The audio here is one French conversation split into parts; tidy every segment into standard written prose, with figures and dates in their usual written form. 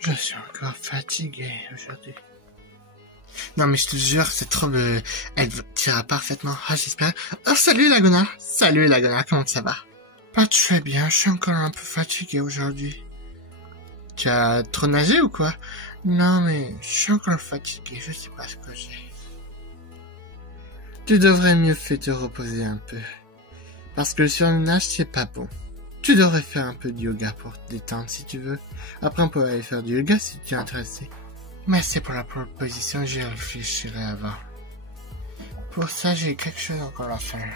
Je suis encore fatigué aujourd'hui. Non mais je te jure, cette robe, elle t'ira parfaitement. Ah j'espère. Oh salut Laguna. Salut Laguna, comment ça va? Pas très bien, je suis encore un peu fatigué aujourd'hui. Tu as trop nagé ou quoi? Non mais je suis encore fatigué, je sais pas ce que j'ai. Tu devrais mieux faire te reposer un peu. Parce que sur le nage c'est pas bon. Tu devrais faire un peu de yoga pour te détendre si tu veux. Après on peut aller faire du yoga si tu es intéressé. Merci pour la proposition, j'y réfléchirai avant. Pour ça, j'ai quelque chose encore à faire.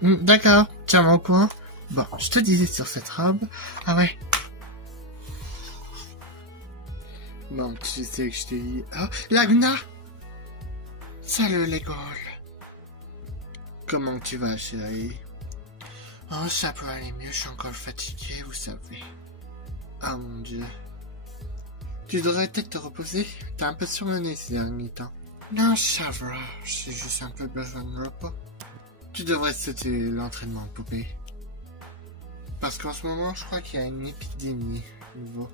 D'accord, tiens-moi au courant. Bon, je te disais sur cette robe. Ah ouais. Bon, tu sais que je t'ai dit... Oh, Laguna! Salut les gars. Comment tu vas, chérie? Oh, ça peut aller mieux, je suis encore fatigué, vous savez. Oh mon Dieu. Tu devrais peut-être te reposer. T'as un peu surmené ces derniers temps. Non, ça va. J'ai juste un peu besoin de repos. Tu devrais sauter l'entraînement, poupée. Parce qu'en ce moment, je crois qu'il y a une épidémie au niveau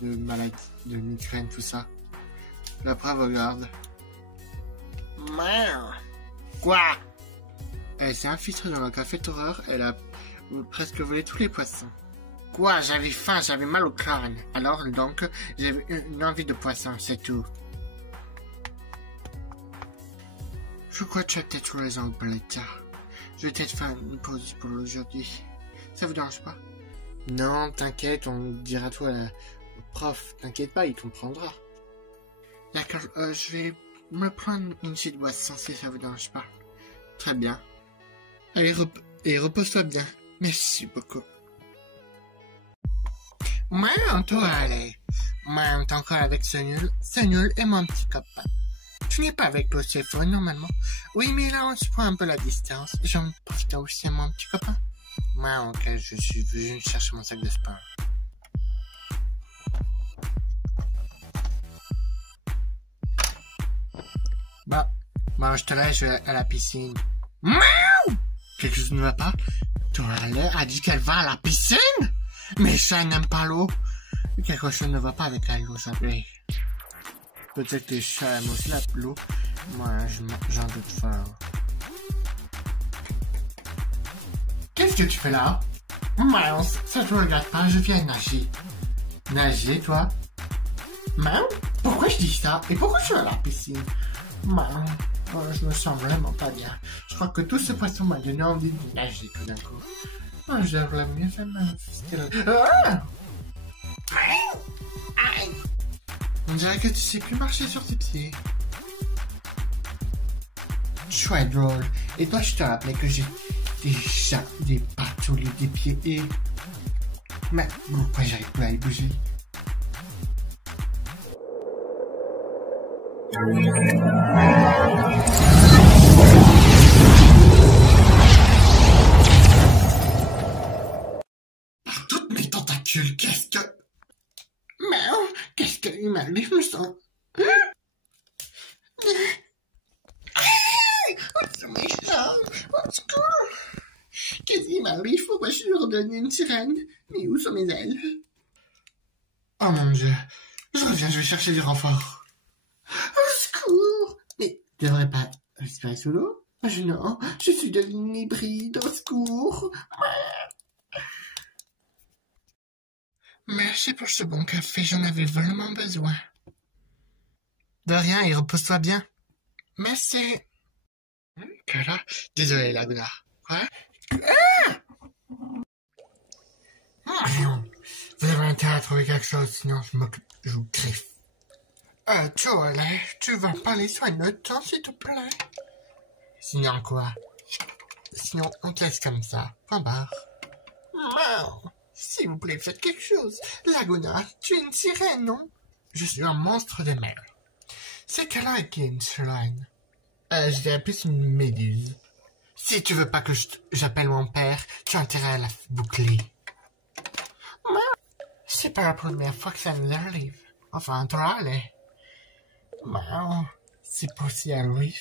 de maladies, de migraine, tout ça. La preuve, regarde. Merde. Quoi? Elle s'est infiltrée dans le café Torreur. Elle a presque volé tous les poissons. Quoi? J'avais faim, j'avais mal au crâne. Alors donc, j'avais une envie de poisson, c'est tout. Je crois que tu as peut-être raison, Pauletta. Je vais peut-être faire une pause pour aujourd'hui. Ça vous dérange pas? Non, t'inquiète, on dira tout au prof. T'inquiète pas, il comprendra. D'accord, je vais me prendre une petite boisson si ça vous dérange pas. Très bien. Allez, repose-toi bien. Merci beaucoup. Moi, toi, allez. Moi, t'es encore avec Senul est mon petit copain. Tu n'es pas avec Perséphone, normalement. Oui, mais là, on se prend un peu la distance. J'en profite aussi à mon petit copain. Moi, ok, je suis venu chercher mon sac de sport. Bah, moi, je te laisse, je vais à la piscine. Miaou! Quelque chose ne va pas? Tourelle a dit qu'elle va à la piscine? Mais ça n'aime pas l'eau. Quelque chose ne va pas avec l'eau, ça plaît. Peut-être que les chats aiment aussi l'eau. Moi, j'en doute fort. Qu'est-ce que tu fais là? Miles, ça te regarde pas, je viens nager. Nager, toi? Miles? Pourquoi je dis ça? Et pourquoi je suis à la piscine? Miles, je me sens vraiment pas bien. Je crois que tout ce poisson m'a donné envie de nager tout d'un coup. Je devrais mieux faire ma On dirait que tu sais plus marcher sur tes pieds. Chouette drôle. Et toi, je te rappelais que j'ai déjà des pattes au lieu des pieds et... Mais pourquoi j'arrive plus à les bouger? Par toutes mes tentacules, qu'est-ce que... Mais qu'est-ce qu'il m'arrive, je me sens... Mes jambes, au secours! Qu'est-ce qui m'arrive? Pourquoi je suis redevenu une sirène? Mais où sont mes ailes? Oh mon Dieu! Je reviens, je vais chercher du renfort. Au secours! Mais tu devrais pas respirer sous l'eau? Non, je suis devenu hybride, au secours! Merci pour ce bon café, j'en avais vraiment besoin. De rien, et repose-toi bien. Merci. Voilà. Désolé, Laguna. Quoi? Vous avez intérêt à trouver quelque chose, sinon je vous griffe. Joël, tu vas pas les soigner de temps, s'il te plaît? Sinon quoi? Sinon, on te laisse comme ça. Point barre. S'il vous plaît, faites quelque chose. Laguna, tu es une sirène, non? Je suis un monstre de mer. C'est quelle heure qui est une sirène? Je dirais plus une méduse. Si tu veux pas que j'appelle mon père, tu as intérêt à la boucler. C'est pas la première fois que ça nous arrive. Enfin, toi, allez. C'est pas si arrive.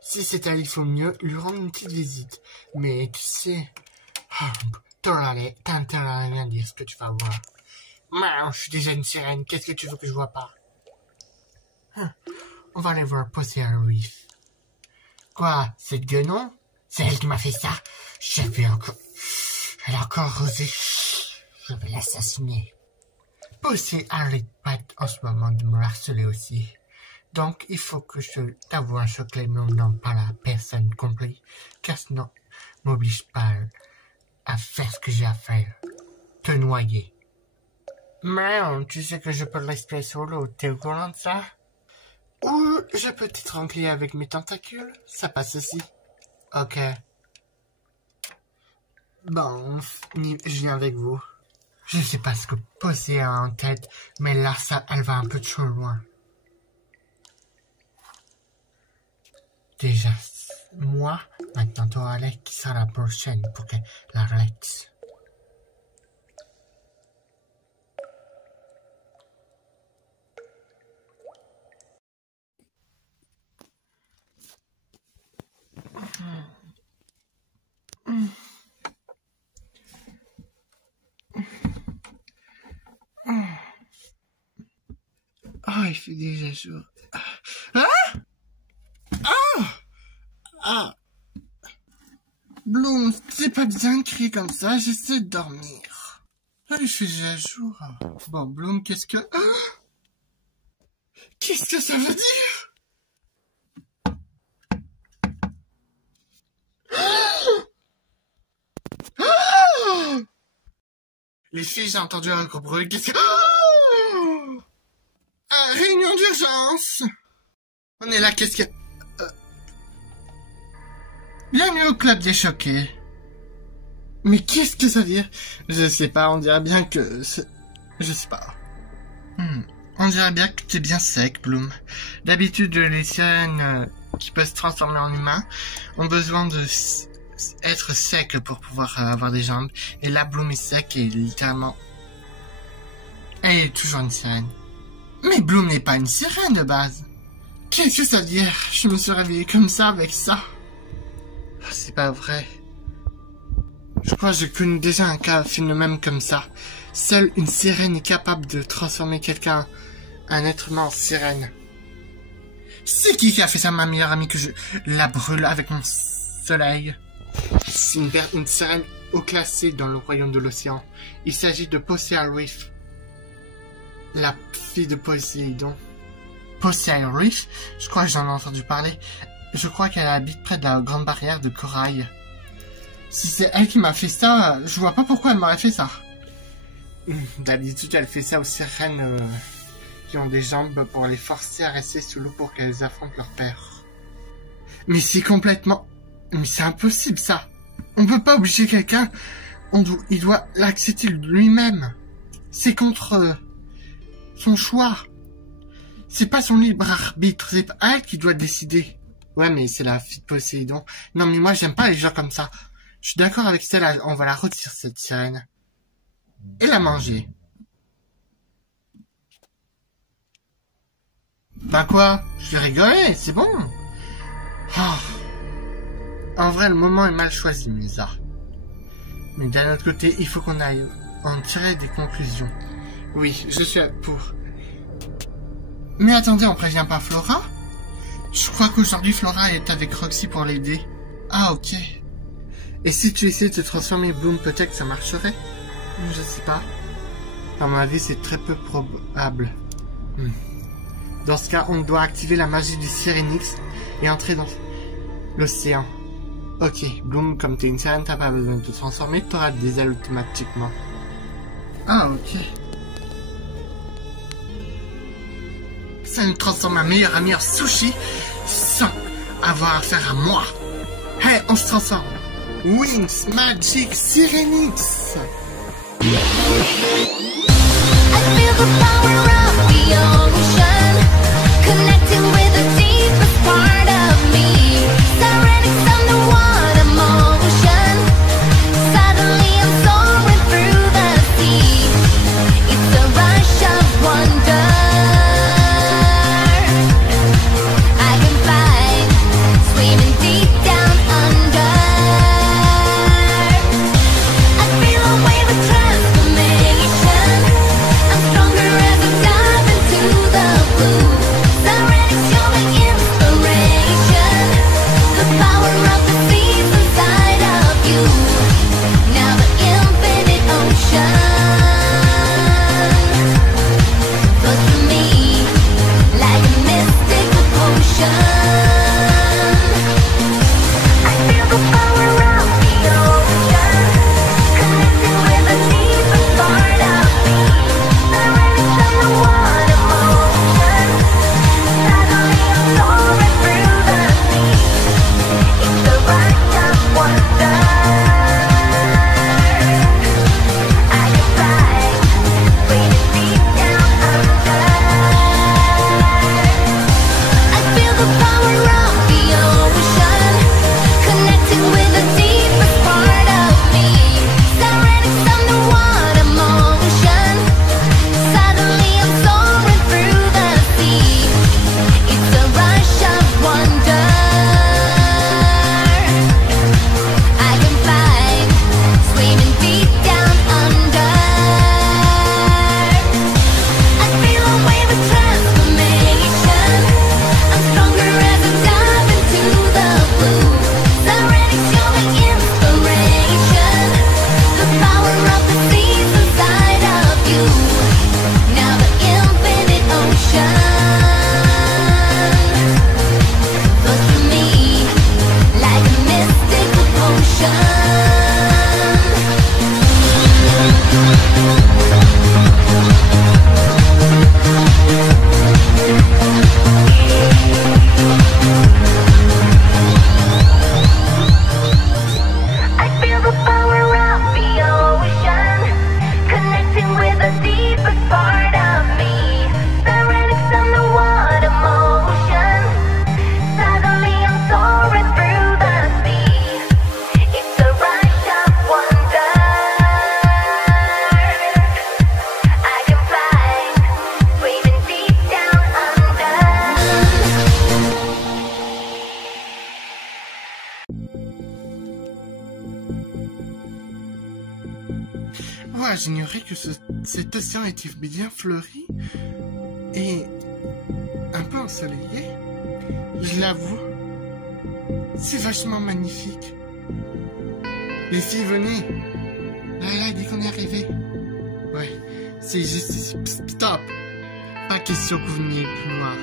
Si c'est à il faut mieux lui rendre une petite visite. Mais tu sais... Torale, t'as intérêt à rien dire ce que tu vas voir. Non, je suis déjà une sirène. Qu'est-ce que tu veux que je vois pas? On va aller voir Posea Reef. Quoi? Cette guenon? C'est elle qui m'a fait ça. J'avais encore... Elle a encore osé. Je vais l'assassiner. Posea arrête pas en ce moment de me harceler aussi. Donc, il faut que je t'avoue un secret, mais on n'en parle à personne, compris? Car sinon, m'oblige pas à faire ce que j'ai à faire. Te noyer. Mais tu sais que je peux respirer sous l'eau, t'es au courant de ça? Ou je peux t'étrangler avec mes tentacules? Ça passe aussi. Ok. Bon, je viens avec vous. Je sais pas ce que Posea a en tête, mais là, ça, elle va un peu trop loin. Déjà, moi, maintenant, toi, Alex, qui sera la prochaine pour qu'elle arrête. Oh, il fait déjà jour. Ah! Ah! Ah! Bloom, c'est pas bien de crier comme ça, j'essaie de dormir. Ah, il fait déjà jour. Bon, Bloom, qu'est-ce que... Ah! Qu'est-ce que ça veut dire? Ah! Les filles, j'ai entendu un gros bruit, qu'est-ce que... Ah! Réunion d'urgence! On est là, qu'est-ce que... Bienvenue au club des choqués. Mais qu'est-ce que ça veut dire? Je sais pas, on dirait bien que... Je sais pas. On dirait bien que t'es bien sec, Bloom. D'habitude, les sirènes qui peuvent se transformer en humains ont besoin de être secs pour pouvoir avoir des jambes. Et là, Bloom est sec et littéralement... Elle est toujours une sirène. Mais Bloom n'est pas une sirène de base. Qu'est-ce que ça veut dire? Je me suis réveillé comme ça avec ça. C'est pas vrai. Je crois que j'ai connu déjà un cas phénomène comme ça. Seule une sirène est capable de transformer quelqu'un, un être humain en sirène. C'est qui a fait ça, ma meilleure amie, que je la brûle avec mon soleil? C'est une sirène haut classée dans le royaume de l'océan. Il s'agit de Posea Reef. La fille de Poséidon. Posea Reef? Je crois que j'en ai entendu parler. Je crois qu'elle habite près de la grande barrière de corail. Si c'est elle qui m'a fait ça, je vois pas pourquoi elle m'aurait fait ça. D'habitude, elle fait ça aux sirènes qui ont des jambes pour les forcer à rester sous l'eau pour qu'elles affrontent leur père. Mais c'est complètement... Mais c'est impossible, ça. On peut pas obliger quelqu'un. Il doit l'accepter lui-même. C'est contre son choix. C'est pas son libre arbitre. C'est pas elle qui doit décider. Ouais, mais c'est la fille de Poséidon. Non, mais moi, j'aime pas les gens comme ça. Je suis d'accord avec celle-là. On va la retirer, cette sirène. Et la manger. Ben quoi? Je vais rigoler, c'est bon. Oh. En vrai, le moment est mal choisi, Misa. Mais d'un autre côté, il faut qu'on aille en tirer des conclusions. Oui, je suis pour. Mais attendez, on prévient pas Flora? Je crois qu'aujourd'hui Flora est avec Roxy pour l'aider. Ah, ok. Et si tu essayais de te transformer Bloom, peut-être que ça marcherait? Je sais pas. À mon avis, c'est très peu probable. Dans ce cas, on doit activer la magie du Syrinx et entrer dans l'océan. Ok, Bloom, comme t'es une sirène, t'as pas besoin de te transformer, t'auras des ailes automatiquement. Ah, ok. Ça nous transforme un meilleur ami en sushi sans avoir affaire à moi. Hey, on se transforme. Wings Magic Syrinx. I feel the power of the ocean, connecting with the deepest part of me. Syrinx underwater motion. Suddenly I'm soaring through the sea. It's a rush of wonder. I can fly, swimming deep down under. I feel a wave of transformation. j'ignorais que cet océan était bien fleuri et un peu ensoleillé. Je l'avoue, c'est vachement magnifique. Les filles, venez. Là, dit qu'on est arrivé. Ouais, c'est juste ici. Stop. Pas question que vous veniez plus loin.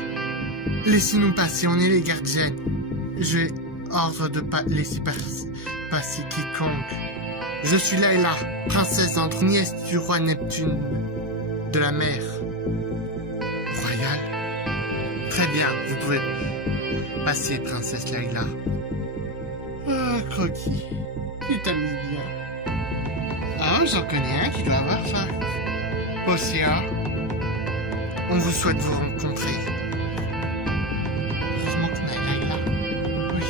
Laissez-nous passer, on est les gardiennes. J'ai ordre de pas laisser passer quiconque. Je suis Layla, princesse entre nièce du roi Neptune de la mer. Royale. Très bien, vous pouvez passer, princesse Layla. Ah, Croquis, tu t'amuses bien. Ah, j'en connais un qui doit avoir faim. Océa, on vous souhaite vous rencontrer. Heureusement qu'on a Layla. Oui.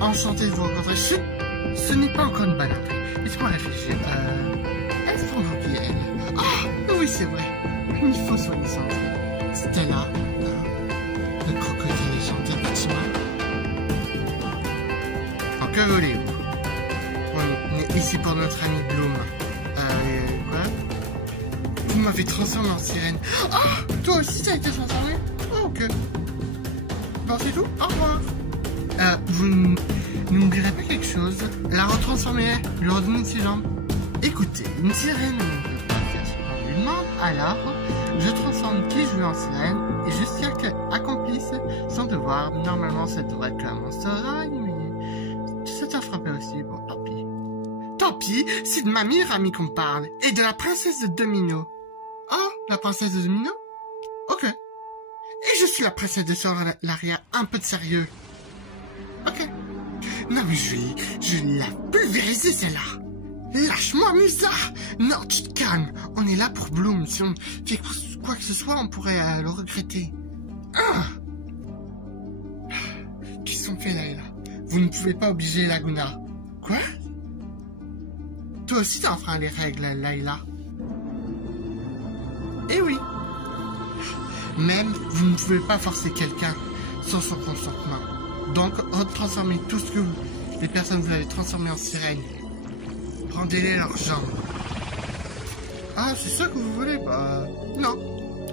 Enchanté de vous rencontrer. Ce n'est pas encore une bonne entrée. Laisse-moi réfléchir. Est-ce qu'on vous qui elle? Ah, oui, c'est vrai. Il faut sur les centres. Stella. Le crocodile est gentil, effectivement. En que voulez-vous? On est ici pour notre ami Bloom. Quoi? Vous m'avez transformé en sirène. Ah, toi aussi, ça a été transformé? Oh, ok. Bon, c'est tout. Au revoir. Vous n'oublierez pas quelque chose. La retransformer, lui redonner ses jambes. Écoutez, une sirène ne peut pas faire ce qu'on lui demande, alors je transforme qui je veux en sirène et jusqu'à qu'elle accomplisse son devoir. Normalement, ça devrait être comme un serail, mais ça t'a frappé aussi. Bon, tant pis. Tant pis, c'est de ma meilleure amie qu'on parle et de la princesse de Domino. Oh, la princesse de Domino? Ok. Et je suis la princesse de Solaria, un peu de sérieux. Ok. Non mais je l'ai pulvérisé celle-là. Lâche-moi Musa. Non, tu te calmes. On est là pour Bloom. Si on fait quoi que ce soit, on pourrait le regretter. Ah. Qu'est-ce qu'on fait Layla? Vous ne pouvez pas obliger Laguna. Quoi? Toi aussi t'as enfreint les règles, Layla. Eh oui. Même vous ne pouvez pas forcer quelqu'un sans son consentement. Donc, transformez tout ce que les personnes que vous avez transformées en sirènes. Rendez-les leurs jambes. Ah, c'est ça que vous voulez? Bah, non.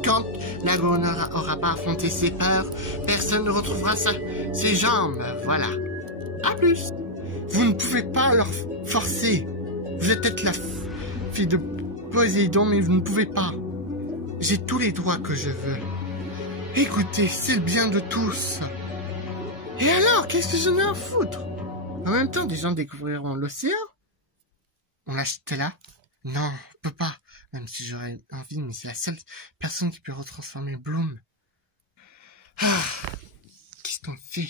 Quand Laguna aura pas affronté ses peurs, personne ne retrouvera ses jambes. Voilà. À plus. Vous ne pouvez pas leur forcer. Vous êtes peut-être la fille de Poséidon, mais vous ne pouvez pas. J'ai tous les droits que je veux. Écoutez, c'est le bien de tous. Et alors, qu'est-ce que j'en ai à foutre? En même temps, des gens découvriront l'océan. On l'achète là? Non, on peut pas. Même si j'aurais envie, mais c'est la seule personne qui peut retransformer Bloom. Ah, qu'est-ce qu'on fait?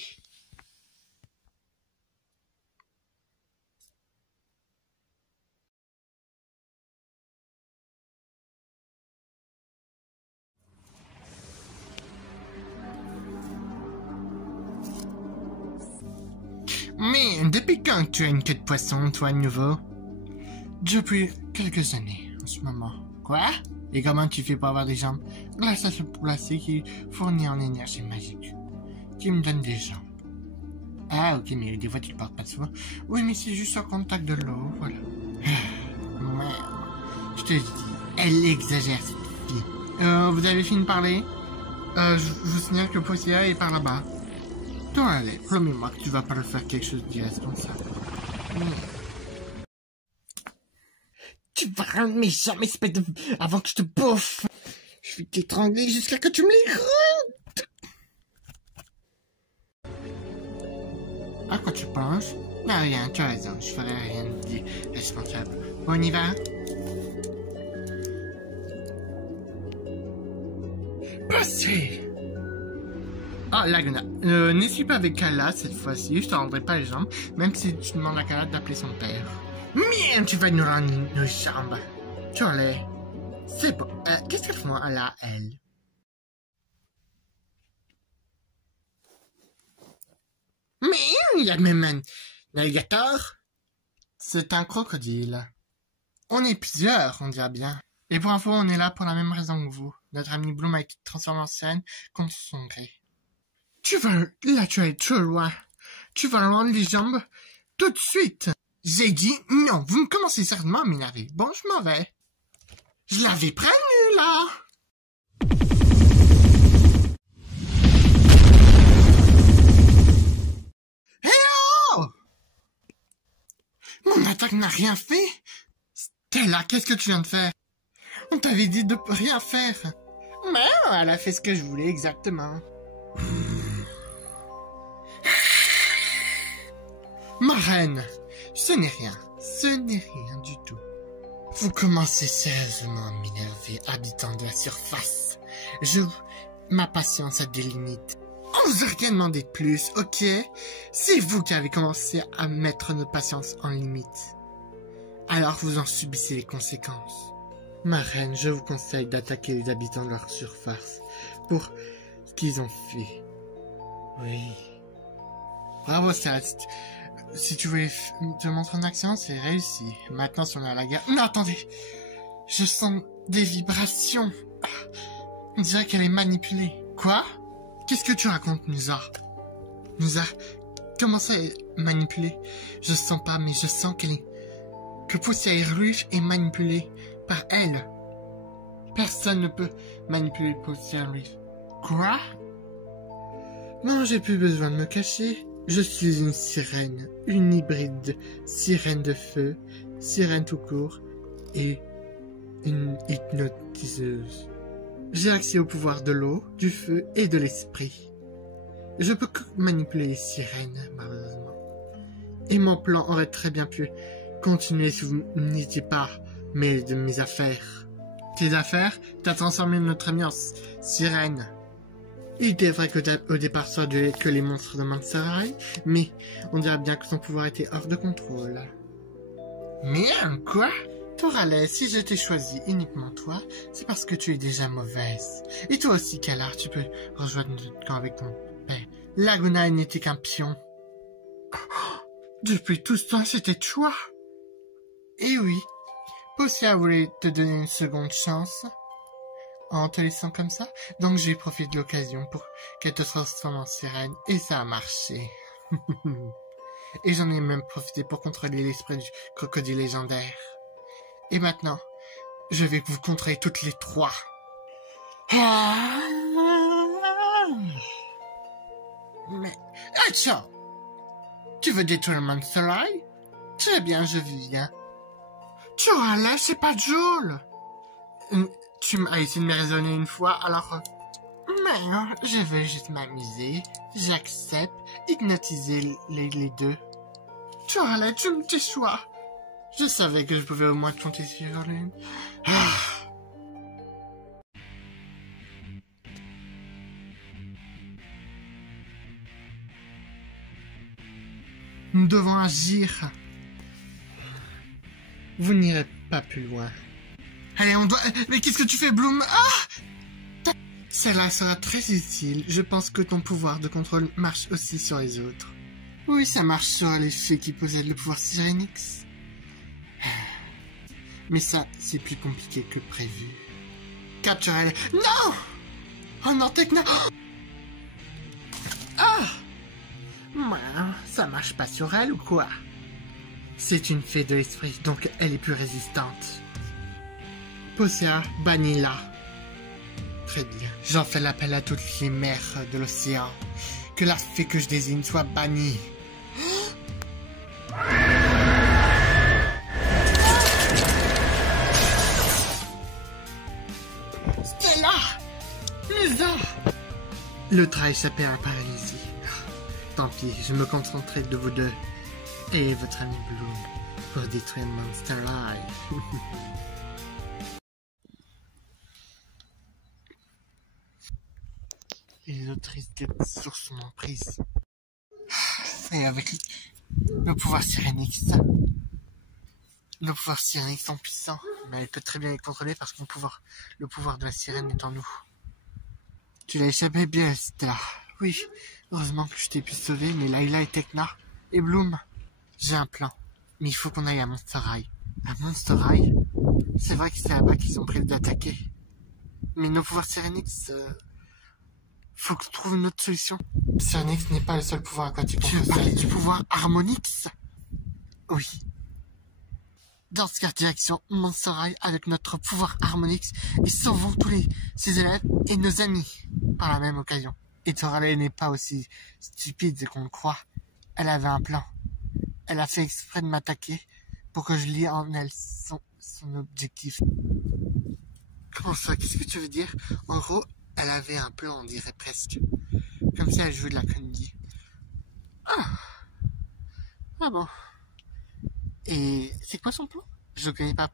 Mais depuis quand tu as une queue de poisson, toi, nouveau? Depuis quelques années, en ce moment. Quoi? Et comment tu fais pour avoir des jambes? Grâce à ce placé qui fournit en énergie magique. Qui me donne des jambes. Ah, ok, mais des fois tu le portes pas souvent. Oui, mais c'est juste en contact de l'eau, voilà. Je te dis, elle exagère, cette fille. Vous avez fini de parler? Je vous signale que Posea est par là-bas. Toi, allez, promets-moi que tu vas pas le faire quelque chose d'irresponsable. Tu vas rendre mes jambes, espèce de... avant que je te bouffe. Je vais t'étrangler jusqu'à que tu me les rendes. À quoi tu penses? Non, rien, tu as raison, je ferai rien d'irresponsable. On y va? Passez! Ah, Laguna, ne suis pas avec Kala cette fois-ci, je te rendrai pas les jambes, même si tu demandes à Kala d'appeler son père. Mien, tu vas nous rendre nos jambes. Charlie, c'est bon. Qu'est-ce qu'elles font là, elle? Mais il y a même un alligator. C'est un crocodile. On est plusieurs, on dirait bien. Et pour info, on est là pour la même raison que vous. Notre ami Bloom a été transformé en sirène contre son gré. Tu vas... Là, tu vas être trop loin. Tu vas rendre les jambes tout de suite. J'ai dit non, vous me commencez certainement à m'énerver. Bon, je m'en vais. Je l'avais prévenu, là. Hé oh! Mon attaque n'a rien fait. Stella, qu'est-ce que tu viens de faire? On t'avait dit de rien faire. Mais elle a fait ce que je voulais exactement. Ma reine, ce n'est rien. Ce n'est rien du tout. Vous commencez sérieusement à m'énerver, habitant de la surface. Ma patience a des limites. On vous a rien demandé de plus, ok? C'est vous qui avez commencé à mettre notre patience en limite. Alors vous en subissez les conséquences. Ma reine, je vous conseille d'attaquer les habitants de leur surface pour ce qu'ils ont fait. Oui. Bravo, Sarah. Si tu voulais te montrer en action, c'est réussi. Maintenant, si on est à la guerre... Non, attendez. Je sens des vibrations. On dirait qu'elle est manipulée. Quoi? Qu'est-ce que tu racontes, Musa? Musa, comment ça est manipulée? Je sens pas, mais je sens qu'elle est... que Poussière Ruche est manipulée par elle. Personne ne peut manipuler Poussière Ruche. Quoi? Non, j'ai plus besoin de me cacher. Je suis une sirène, une hybride sirène de feu, sirène tout court et une hypnotiseuse. J'ai accès au pouvoir de l'eau, du feu et de l'esprit. Je peux que manipuler les sirènes, malheureusement. Et mon plan aurait très bien pu continuer si vous n'étiez pas mêlé de mes affaires. Tes affaires? T'as transformé notre ami en sirène. Il était vrai qu'au départ, ça aurait que les monstres de Mansarai, mais on dirait bien que son pouvoir était hors de contrôle. Mais quoi? Torale, si je t'ai choisi uniquement toi, c'est parce que tu es déjà mauvaise. Et toi aussi, Kalar, tu peux rejoindre notre camp avec ton père. Laguna n'était qu'un pion. Depuis tout ce temps, c'était toi. Et oui, Possia voulait te donner une seconde chance. En te laissant comme ça, donc j'ai profité de l'occasion pour qu'elle te transforme en sirène, et ça a marché. Et j'en ai même profité pour contrôler l'esprit du crocodile légendaire. Et maintenant, je vais vous contrôler toutes les trois. Mais, attends! Tu veux détruire le Mansarai? Très bien, je viens. Tu allais, c'est pas Joel! Tu m'as essayé de me raisonner une fois, alors... Mais je veux juste m'amuser. J'accepte. Hypnotiser les deux. Tu allais, tu me déçois. Je savais que je pouvais au moins compter sur lui. Nous devons agir. Vous n'irez pas plus loin. Allez, on doit... Mais qu'est-ce que tu fais, Bloom? Ah! Cela sera très utile. Je pense que ton pouvoir de contrôle marche aussi sur les autres. Oui, ça marche sur les fées qui possèdent le pouvoir Sirenix. Mais ça, c'est plus compliqué que prévu. Capture-elle. Non! Oh non, Tekna! Ah! Ça marche pas sur elle ou quoi? C'est une fée de l'esprit, donc elle est plus résistante. Possia, bannis-la. Très bien. J'en fais l'appel à toutes les mers de l'océan. Que la fée que je désigne soit bannie. Stella! Musa! L'autre a échappé à la paralysie. Tant pis, je me concentrerai de vous deux. Et votre ami Bloom pour détruire Mansarai. Les autres risquent d'être sur son emprise. Et avec le pouvoir Sirenix. Le pouvoir Sirenix en puissant. Mais elle peut très bien les contrôler parce que le pouvoir de la sirène est en nous. Tu l'as échappé bien, Stella. Oui, heureusement que je t'ai pu sauver, mais Layla et Tekna et Bloom. J'ai un plan. Mais il faut qu'on aille à Mansarai. À Mansarai? C'est vrai que c'est là-bas qu'ils ont prévu d'attaquer. Mais nos pouvoirs Sirenix... Faut que je trouve une autre solution. Sirenix n'est pas le seul pouvoir aquatique qu'on possède. Tu parles du pouvoir Harmonix? Oui. dans ce cas, direction Monster High avec notre pouvoir Harmonix et sauvons ses élèves et nos amis par la même occasion. Et Torale n'est pas aussi stupide qu'on le croit. Elle avait un plan. Elle a fait exprès de m'attaquer pour que je lie en elle son objectif. Comment ça? Qu'est-ce que tu veux dire? En gros, elle avait un plan, on dirait presque. Comme si elle jouait de la comédie. Ah bon. Et c'est quoi son plan? Je le connais pas.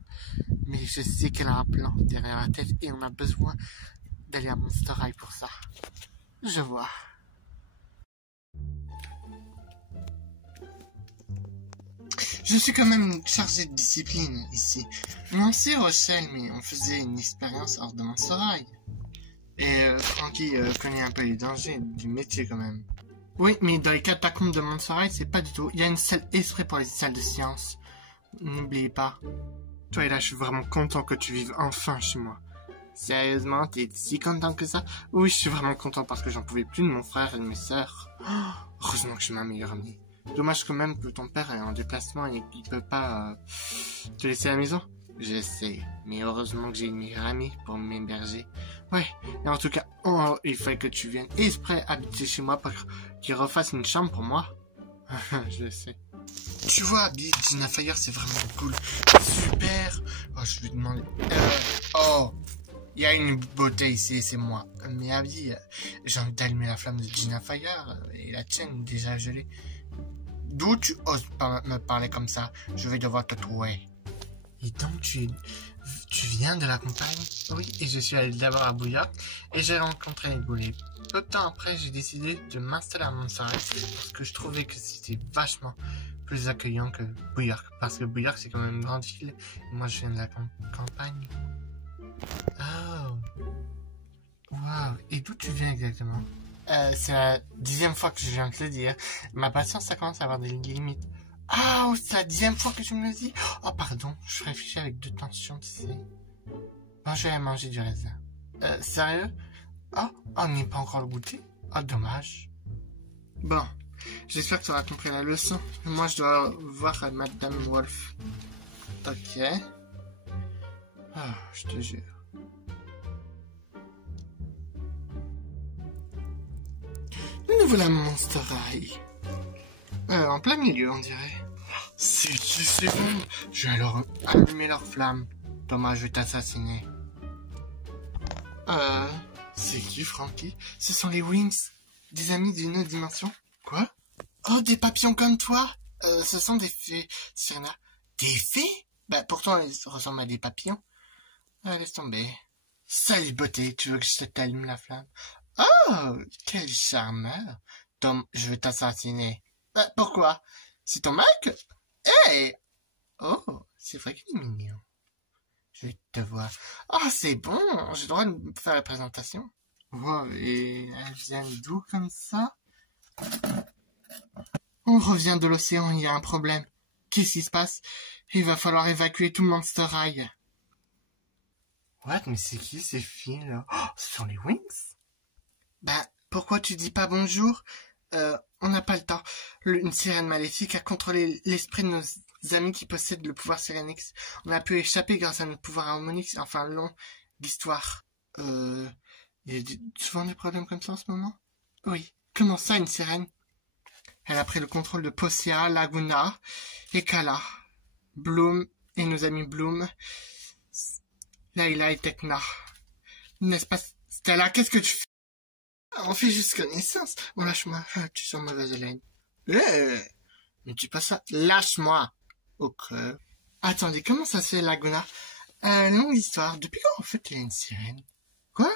Mais je sais qu'elle a un plan derrière la tête et on a besoin d'aller à Monster High pour ça. Je vois. Je suis quand même chargé de discipline ici. Non, c'est Rochelle, mais on faisait une expérience hors de Monster High. Et Frankie connaît un peu les dangers du métier quand même. Oui, mais dans les catacombes de Monster High, c'est pas du tout. Il y a une salle exprès pour les salles de sciences. N'oubliez pas. Toi et là, je suis vraiment content que tu vives enfin chez moi. Sérieusement, t'es si content que ça? Oui, je suis vraiment content parce que j'en pouvais plus de mon frère et de mes sœurs. Heureusement que je suis ma meilleure amie. Dommage quand même que ton père est en déplacement et qu'il peut pas te laisser à la maison. Je sais, mais heureusement que j'ai une meilleure amie pour m'héberger. Ouais, et en tout cas, il fallait que tu viennes exprès habiter chez moi pour qu'il refasse une chambre pour moi. Je le sais. Tu vois, Abby, Gina Fire, c'est vraiment cool. Super. Oh, je lui demande. Il y a une beauté ici, c'est moi. Mais Abby, j'ai envie d'allumer la flamme de Gina Fire et la tienne déjà gelée. D'où tu oses me parler comme ça? Je vais devoir te trouver. Et donc, tu viens de la campagne? Oui, et je suis allé d'abord à Bouillark et j'ai rencontré les boulets. Peu de temps après, j'ai décidé de m'installer à Monster High parce que je trouvais que c'était vachement plus accueillant que Bouillark. Parce que Bouillark, c'est quand même une grande ville et moi, je viens de la campagne. Oh. Wow. Et d'où tu viens exactement? C'est la 10e fois que je viens de te le dire. Ma patience, ça commence à avoir des limites. Ah, c'est la 10e fois que tu me le dis. Oh, pardon, je réfléchis avec de tension, tu sais. Bon, je vais aller manger du raisin. Sérieux? Oh, on n'est pas encore le goûter? Oh, dommage. Bon, j'espère que tu auras compris la leçon. Moi, je dois voir Madame Wolf. Ok. Ah, je te jure. Nous voilà Monster High. En plein milieu, on dirait. C'est 10 secondes. Je vais alors allumer leur flamme. Thomas, je vais t'assassiner. C'est qui, Frankie? Ce sont les Wings, des amis d'une autre dimension. Quoi? Oh, des papillons comme toi? Ce sont des fées, Serena. Des fées? Bah, pourtant, elles ressemblent à des papillons. Laisse tomber. Salut, beauté, tu veux que je t'allume la flamme? Oh, quel charmeur. Tom, je vais t'assassiner. Pourquoi? C'est ton mec? Hey! Oh, c'est vrai qu'il est mignon. Je vais te voir. Oh, c'est bon, j'ai le droit de faire la présentation. Wow, et elles viennent d'où comme ça? On revient de l'océan, il y a un problème. Qu'est-ce qui se passe? Il va falloir évacuer tout le Monster High. What? Mais c'est qui ces filles là? Oh, ce sont les Wings? Bah, pourquoi tu dis pas bonjour? On n'a pas le temps. Une sirène maléfique a contrôlé l'esprit de nos amis qui possèdent le pouvoir Sirenix. On a pu échapper grâce à notre pouvoir Harmonix. Enfin, long l'histoire. Il y a souvent des problèmes comme ça en ce moment? Oui. Comment ça, une sirène? Elle a pris le contrôle de Possia, Laguna et Kala. Bloom et nos amis Bloom, Layla et Tekna. N'est-ce pas, Stella? Qu'est-ce que tu fais? On fait juste connaissance. Bon, lâche-moi. Tu sens mauvaise haleine. Mais tu passes ça. Lâche-moi. Ok. Attendez, comment ça se fait, Laguna? Longue histoire. Depuis quand, en fait, il y a une sirène? Quoi?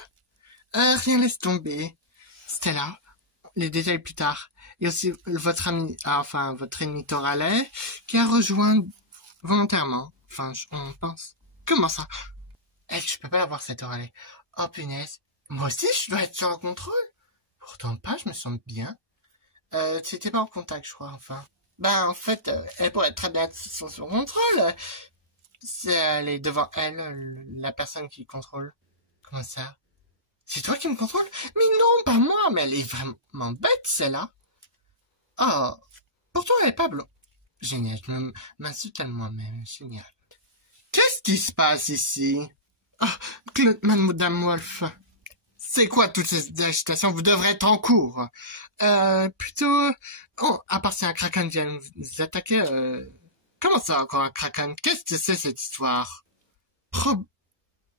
Rien, laisse tomber. Stella. Les détails plus tard. Et aussi votre ami, votre ennemi Torale, qui a rejoint volontairement. Enfin, on pense. Comment ça? Je peux pas l'avoir, cette Torale. Oh, punaise. Moi aussi, je dois être sur le contrôle. Pourtant pas, je me sens bien. C'était pas en contact, je crois, enfin. Ben, en fait, elle pourrait très bien être sur son contrôle. Elle est devant elle, la personne qui contrôle. Comment ça? C'est toi qui me contrôle? Mais non, pas moi, mais elle est vraiment bête, celle-là. Oh, pourtant elle est pas blonde. Génial, je m'insulte à moi-même, génial. Qu'est-ce qui se passe ici? Ah, Madame Wolf. C'est quoi toutes ces agitations? Vous devrez être en cours. Plutôt... Oh, à part si un Kraken vient nous attaquer, comment ça encore un Kraken? Qu'est-ce que c'est cette histoire?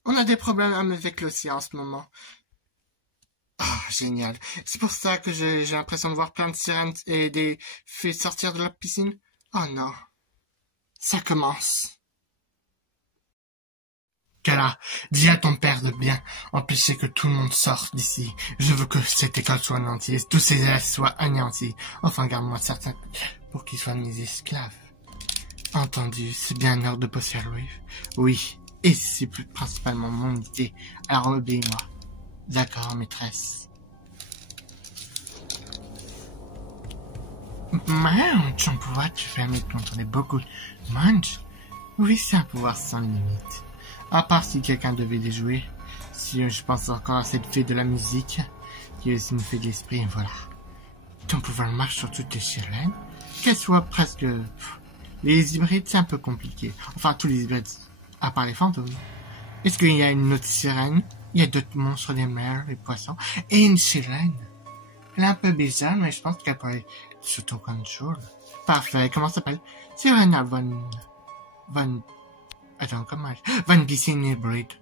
On a des problèmes avec l'océan en ce moment. Ah, génial. C'est pour ça que j'ai l'impression de voir plein de sirènes et des fées sortir de la piscine. Oh non. Ça commence. Kala, dis à ton père de bien empêcher que tout le monde sorte d'ici. Je veux que cette école soit anéantie, tous ces élèves soient anéantis. Enfin, garde-moi certains pour qu'ils soient mes esclaves. Entendu, c'est bien l'heure de bosser à Louis. Oui, et c'est principalement mon idée. Alors obéis-moi. D'accord, maîtresse. Mange, en pouvoir te permet de contrôler beaucoup de monde. Oui, c'est un pouvoir sans limite. À part si quelqu'un devait les jouer. Si je pense encore à cette fée de la musique, qui est aussi une fée de l'esprit, voilà. Ton pouvoir marche sur toutes les sirènes, qu'elles soient presque... Les hybrides, c'est un peu compliqué. Enfin, tous les hybrides, à part les fantômes. Est-ce qu'il y a une autre sirène? Il y a d'autres monstres des mers, les poissons, et une sirène. Elle est un peu bizarre, mais je pense qu'elle pourrait s'auto-contrôle. Parfait, comment ça s'appelle? Sirena Attends, comment Van glisser une hybride.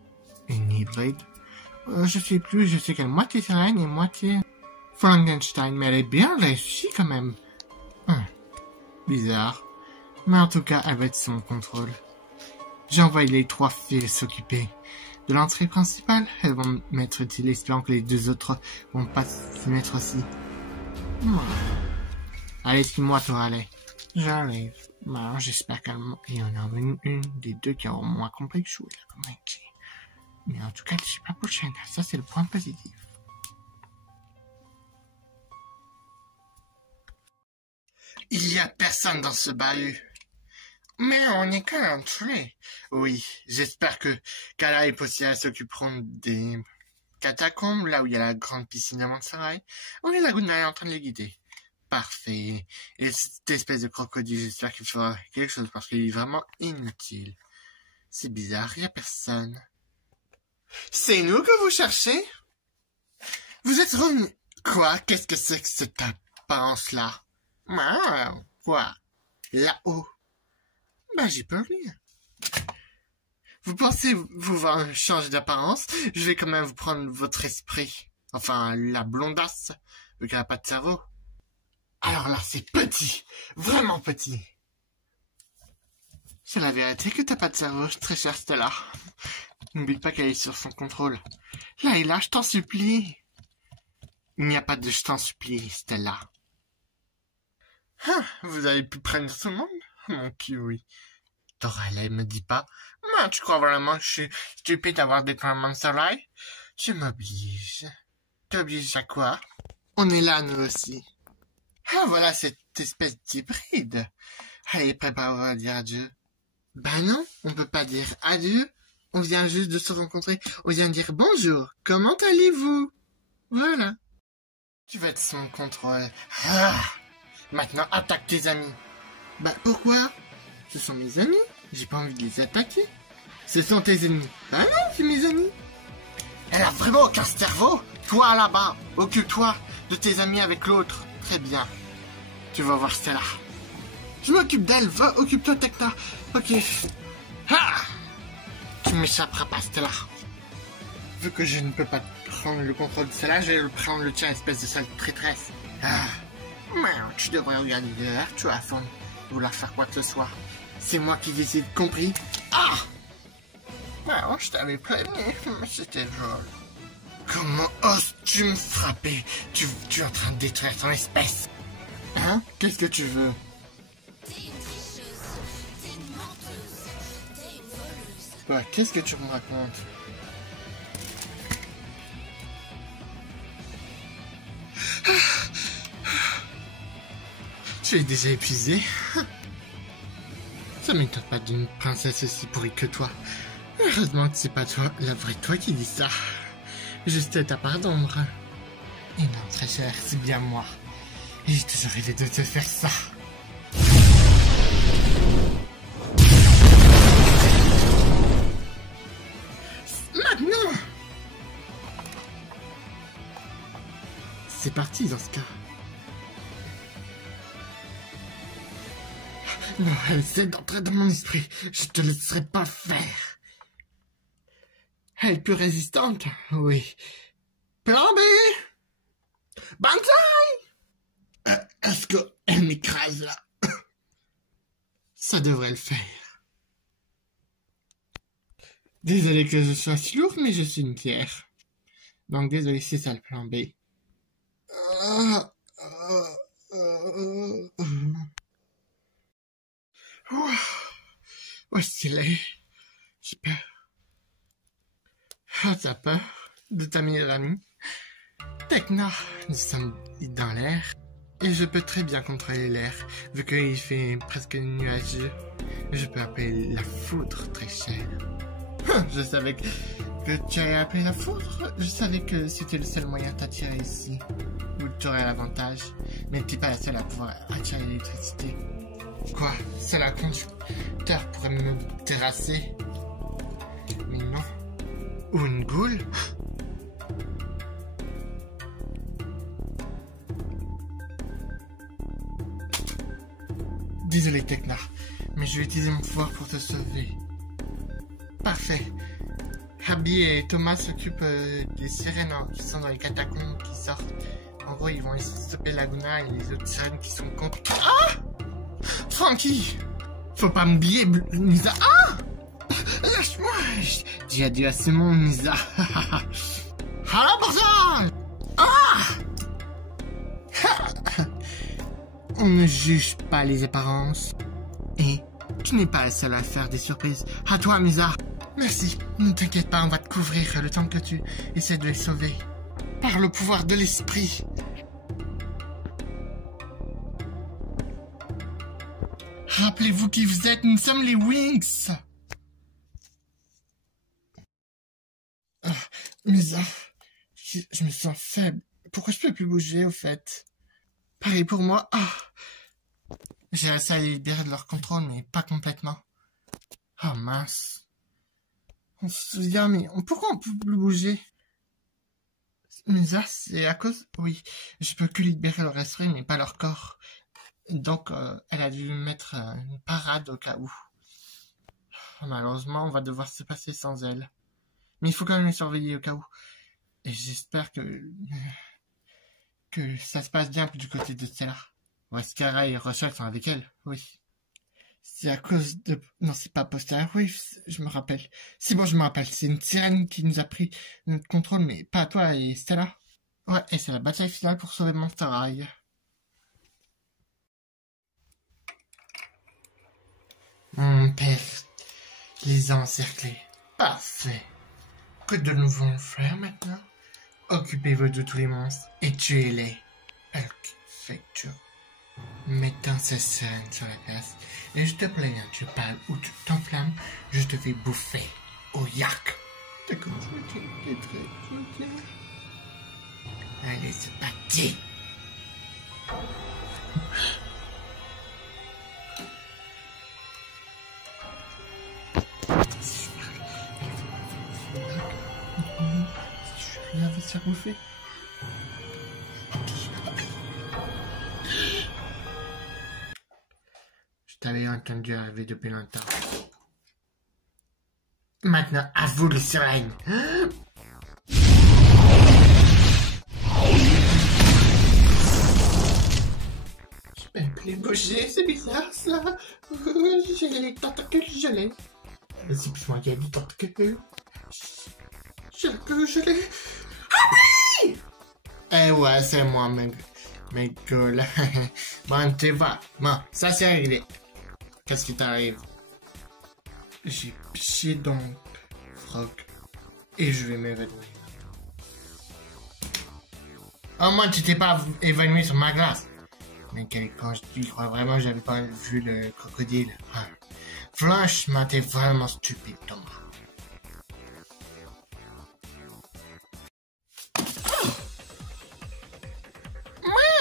Une hybride? Je sais plus, je sais qu'elle est moitié sirène et moitié Frankenstein, mais elle est bien réussie quand même. Bizarre. Mais en tout cas, elle va être sous mon contrôle. J'ai envoyé les 3 fées s'occuper de l'entrée principale. Elles vont mettre utile, espérant que les 2 autres vont pas s'y mettre aussi. Allez, suis-moi, toi, allez. J'arrive. Bon, j'espère qu'il y en a une des 2 qui aura moins compris que je suis là, comme un petit. Mais en tout cas, je suis pas prochaine. Ça, c'est le point positif. Il y a personne dans ce bahut. Mais on est qu'à l'entrée. Oui, j'espère que Kala et Possia s'occuperont des catacombes, là où il y a la grande piscine à Montserrat. Oui, Laguna est en train de les guider. Parfait. Et cette espèce de crocodile, j'espère qu'il fera quelque chose parce qu'il est vraiment inutile. C'est bizarre, il n'y a personne. C'est nous que vous cherchez? Vous êtes revenu... Quoi? Qu'est-ce que c'est que cette apparence-là? Ah, quoi? Là-haut? Ben, j'y peux rien. Vous pensez vous voir changer d'apparence? Je vais quand même vous prendre votre esprit. Enfin, la blondasse, vu qu'elle n'a pas de cerveau. Alors là, c'est petit. Vraiment petit. C'est la vérité que t'as pas de cerveau, très chère Stella. N'oublie pas qu'elle est sur son contrôle. Là et là, je t'en supplie. Il n'y a pas de je t'en supplie, Stella. Ah, vous avez pu prendre tout le monde? Mon kiwi. Dorelle, me dis pas. Moi, tu crois vraiment que je suis stupide d'avoir des plans de soleil? Tu m'obliges. T'obliges à quoi? On est là, nous aussi. Ah, voilà cette espèce d'hybride. Allez, prépare-vous à dire adieu. Ben non, on peut pas dire adieu. On vient juste de se rencontrer. On vient de dire bonjour. Comment allez-vous? Voilà. Tu vas être sous mon contrôle. Ah! Maintenant, attaque tes amis. Bah, pourquoi? Ce sont mes amis. J'ai pas envie de les attaquer. Ce sont tes ennemis. Ah non, c'est mes amis. Elle a vraiment aucun cerveau. Toi, là-bas, occupe-toi de tes amis avec l'autre. Très bien. Tu vas voir Stella. Je m'occupe d'elle. Va, occupe-toi, Tecna. Ok. Ah! Tu m'échapperas pas, Stella. Vu que je ne peux pas prendre le contrôle de Stella, je vais le prendre le tien, espèce de sale traîtresse. Ah! Tu devrais regarder dehors, tu as fond de vouloir faire quoi que ce soit. C'est moi qui décide, compris? Ah! Non, je t'avais prévenu, mais c'était drôle. Comment oses-tu me frapper? Tu es en train de détruire ton espèce. Hein? Qu'est-ce que tu veux? Quoi? Qu'est-ce que tu me racontes? Tu es déjà épuisé? Ça m'étonne pas d'une princesse aussi pourrie que toi. Heureusement que c'est pas toi, la vraie toi qui dis ça. Juste ta part d'ombre. Et non, très cher, c'est bien moi. Et j'ai toujours rêvé de te faire ça. c'est parti dans ce cas. Non, elle essaie d'entrer dans mon esprit. Je te laisserai pas faire. Elle est plus résistante, oui. Plan B. Banzai. Est-ce qu'elle m'écrase là? Ça devrait le faire. Désolé que je sois si lourd, mais je suis une pierre. Donc désolé, c'est ça le plan B. Où est-ce qu'il est? J'ai peur. Ah, t'as peur de ta meilleure amie? Tekna, nous sommes dans l'air. Et je peux très bien contrôler l'air, vu qu'il fait presque nuageux. Je peux appeler la foudre très chère. Je savais que tu allais appeler la foudre. Je savais que c'était le seul moyen de t'attirer ici. Où tu aurais l'avantage. Mais t'es pas la seule à pouvoir attirer l'électricité. Quoi? C'est la conducteur pourrait me terrasser. Mais non. Ou une goule? Désolé Tekna, mais je vais utiliser mon pouvoir pour te sauver. Parfait. Abby et Thomas s'occupent des sirènes qui sont dans les catacombes qui sortent. En gros, ils vont stopper Laguna et les autres sirènes qui sont contre... Ah! Frankie! Faut pas m'oublier, Nisa. Ah! Lâche-moi! Dis adieu à ce monde, Nisa. Ah, bordel! Ah! On ne juge pas les apparences. Et tu n'es pas la seule à faire des surprises. À toi, Misa. Merci. Ne t'inquiète pas, on va te couvrir le temps que tu essaies de les sauver. Par le pouvoir de l'esprit. Rappelez-vous qui vous êtes, nous sommes les Wings. Misa, je me sens faible. Pourquoi je peux plus bouger, au fait? Pareil pour moi. J'ai réussi à les libérer de leur contrôle, mais pas complètement. Oh mince. On se souvient, mais pourquoi on peut plus bouger? Mais ça, c'est à cause... Oui, je peux que libérer leur esprit, mais pas leur corps. Donc, elle a dû mettre une parade au cas où. Malheureusement, on va devoir se passer sans elle. Mais il faut quand même les surveiller au cas où. Et j'espère que ça se passe bien du côté de Stella. Wesker et Rochelle sont avec elle, oui. C'est à cause de... Non, c'est pas Postal, oui, je me rappelle. C'est bon, je me rappelle. C'est une sirène qui nous a pris notre contrôle, mais pas à toi et Stella. Ouais, et c'est la bataille finale pour sauver Monster High. Mon père les a encerclés. Parfait. Que de nouveau faire maintenant? Occupez-vous de tous les monstres et tuez-les. Perfecto. Mettant ces scènes sur la place, et je te préviens, tu parles ou tu t'enflammes, je te fais bouffer au yak. D'accord, je me tiens. Allez, c'est parti. Je vais se faire bouffer. Je t'avais entendu arriver depuis longtemps. Maintenant, à vous les sirènes. Je peux plus bouger, c'est bizarre ça. J'ai les tentacules gelés. C'est plus moi qui ai des tentacules. J'ai le cul gelé. Ah oui! Eh ouais, c'est moi, mes gueules. Bon, tu vas. Bon, ça c'est réglé. Qu'est-ce qui t'arrive? J'ai piché dans mon froc. Et je vais m'évanouir. Au moins, tu t'es pas évanoui sur ma glace. Mais quel con, tu crois vraiment que j'avais pas vu le crocodile? Ah. Franchement, t'es vraiment stupide, Thomas.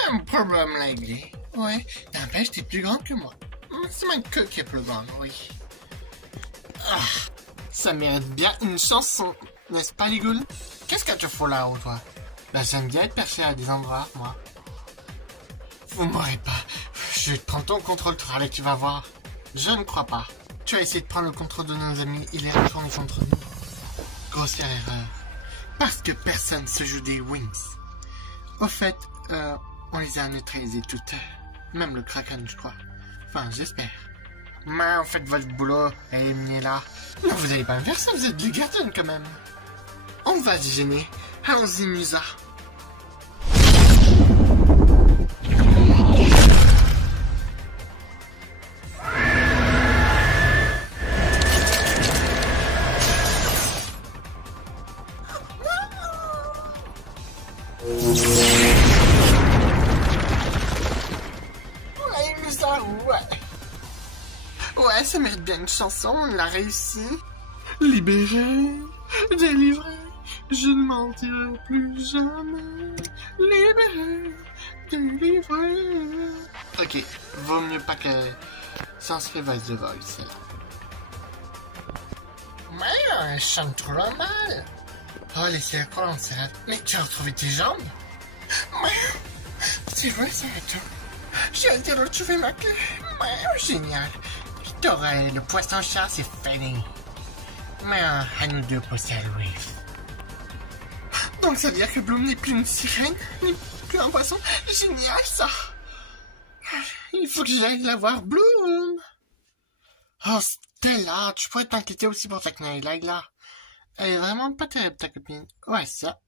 Un problème réglé. Ouais, n'empêche, t'es plus grande que moi. C'est ma queue qui est plus grande, oui. Ah, ça mérite bien une chanson, n'est-ce pas, les goules? Qu'est-ce que tu fous là-haut, toi? Bah, j'aime bien être perché à des endroits, moi. Vous m'aurez pas. Je vais te prendre ton contrôle, Harley, tu vas voir. Je ne crois pas. Tu as essayé de prendre le contrôle de nos amis, il est retourné contre nous. Grossière erreur. Parce que personne se joue des wings. Au fait, on les a neutralisés toutes. Même le Kraken, je crois. Enfin, j'espère. Mais faites votre boulot, éliminez-la. Non, vous allez pas me faire ça, vous êtes du Garden quand même. On va déjeuner. Allons-y, Musa. Ouais, Musa, ouais. Ouais, ça mérite bien une chanson, on l'a réussi. Libéré, délivré, je ne mentirai plus jamais. Libéré, délivré. Ok, vaut mieux pas que s'inscrive The Voice. Mais elle chante trop mal. Oh, laissez-la croire, on s'est raté. Mais tu as retrouvé tes jambes? Mais c'est vrai, ça va tout. J'ai été retrouver ma clé. Mais génial. T'aurais le poisson-chat, c'est fini. Mais à nous deux pousser à Louis. Donc ça veut dire que Bloom n'est plus une sirène, ni plus un poisson. Génial ça. Il faut que j'aille la voir, Bloom. Oh Stella, tu pourrais t'inquiéter aussi pour ta Layla. Elle est vraiment pas terrible ta copine. Ouais ça.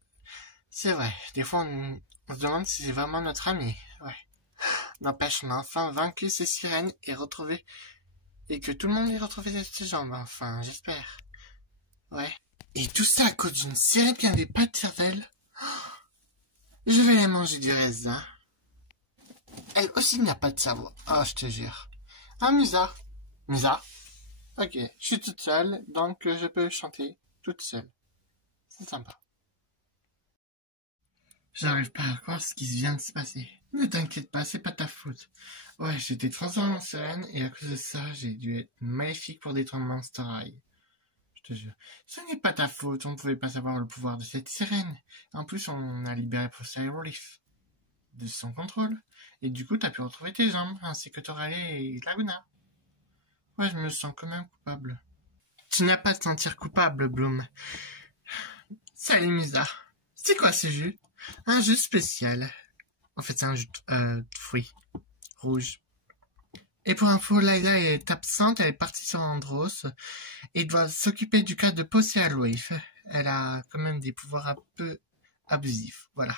C'est vrai, des fois on se demande si c'est vraiment notre amie. Ouais. N'empêche, on a enfin vaincu ces sirènes et retrouvé... Et que tout le monde ait retrouvé ses jambes, enfin, j'espère. Ouais. Et tout ça à cause d'une sirène qui n'avait pas de cervelle. Je vais aller manger du raisin. Elle aussi n'a pas de cerveau. Oh, je te jure. Ah, Musa. Musa. Ok, je suis toute seule, donc je peux chanter toute seule. C'est sympa. J'arrive pas à croire ce qui vient de se passer. Ne t'inquiète pas, c'est pas ta faute. Ouais, j'étais transformé en sirène et à cause de ça, j'ai dû être maléfique pour détruire Monster High. Je te jure. Ce n'est pas ta faute, on ne pouvait pas savoir le pouvoir de cette sirène. En plus, on a libéré Procel Relief de son contrôle. Et du coup, t'as pu retrouver tes jambes, ainsi que Torale et Laguna. Ouais, je me sens quand même coupable. Tu n'as pas à te sentir coupable, Bloom. Salut, Musa. C'est quoi ce jus? Un jus spécial. En fait, c'est un jus de fruits rouge. Et pour info, Layla est absente, elle est partie sur Andros et doit s'occuper du cas de Posey Wave. Elle a quand même des pouvoirs un peu abusifs, voilà.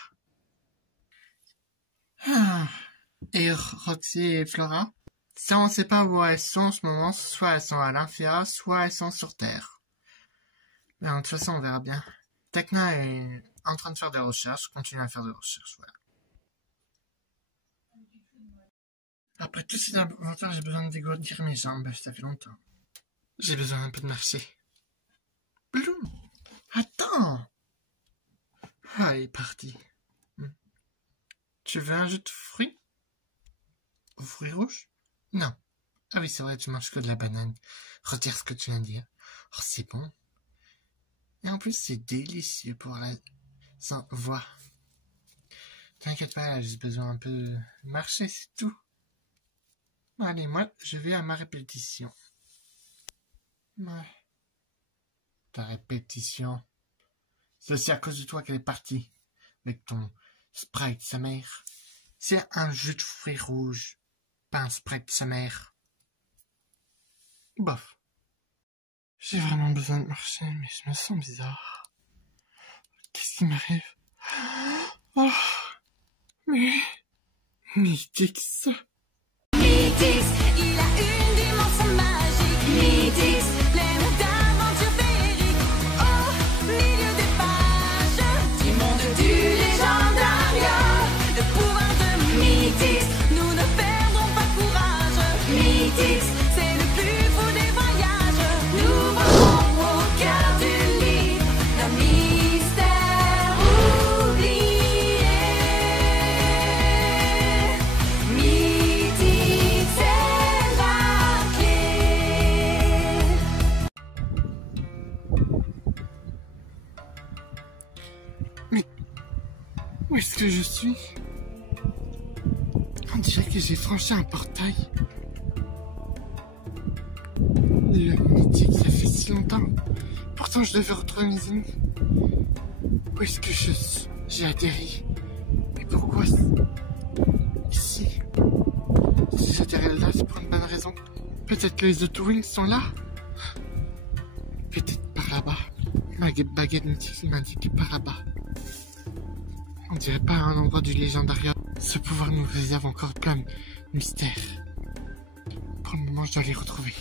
Et Roxy et Flora? Ça, on sait pas où elles sont en ce moment, soit elles sont à l'Infia, soit elles sont sur Terre. Mais de toute façon, on verra bien. Tekna est en train de faire des recherches, continue à faire des recherches, voilà. Après tous ces aventures, j'ai besoin de dégourdir mes jambes, ça fait longtemps. J'ai besoin un peu de marcher. Bloom! Attends! Ah, il est parti. Tu veux un jus de fruits? Fruits rouges? Non. Ah oui, c'est vrai, tu manges que de la banane. Retire ce que tu viens de dire. Oh, c'est bon. Et en plus, c'est délicieux pour la voix. T'inquiète pas, j'ai juste besoin un peu de marcher, c'est tout. Allez, moi, je vais à ma répétition. Ouais. Ta répétition. C'est aussi à cause de toi qu'elle est partie. Avec ton Sprite, sa mère. C'est un jus de fruits rouges. Pas un Sprite, sa mère. Bof. J'ai vraiment besoin de marcher, mais je me sens bizarre. Qu'est-ce qui m'arrive? Oh. Mais... Mythix. Mythix, il a une dimension magique. Mythix, pleine d'aventures féeriques. Au milieu des pages du monde du légendariat, le pouvoir de Mythix, nous ne perdrons pas courage. Mythix, c'est le plus fou des voyages. Nous volons au cœur du livre d'un mystère oublié. Mythix est Où est-ce que je suis? On dirait que j'ai franchi un portail. Le mythique, ça fait si longtemps. Pourtant, je devais retrouver mes amis. Où est-ce que je suis? J'ai atterri. Mais pourquoi ici? Si j'atterris là, c'est pour une bonne raison. Peut-être que les Auto-Wings sont là? Peut-être par là-bas. Ma baguette mythique m'indique par là-bas. On dirait pas un endroit du légendaire. Ce pouvoir nous réserve encore plein de mystères. Pour le moment, je dois les retrouver.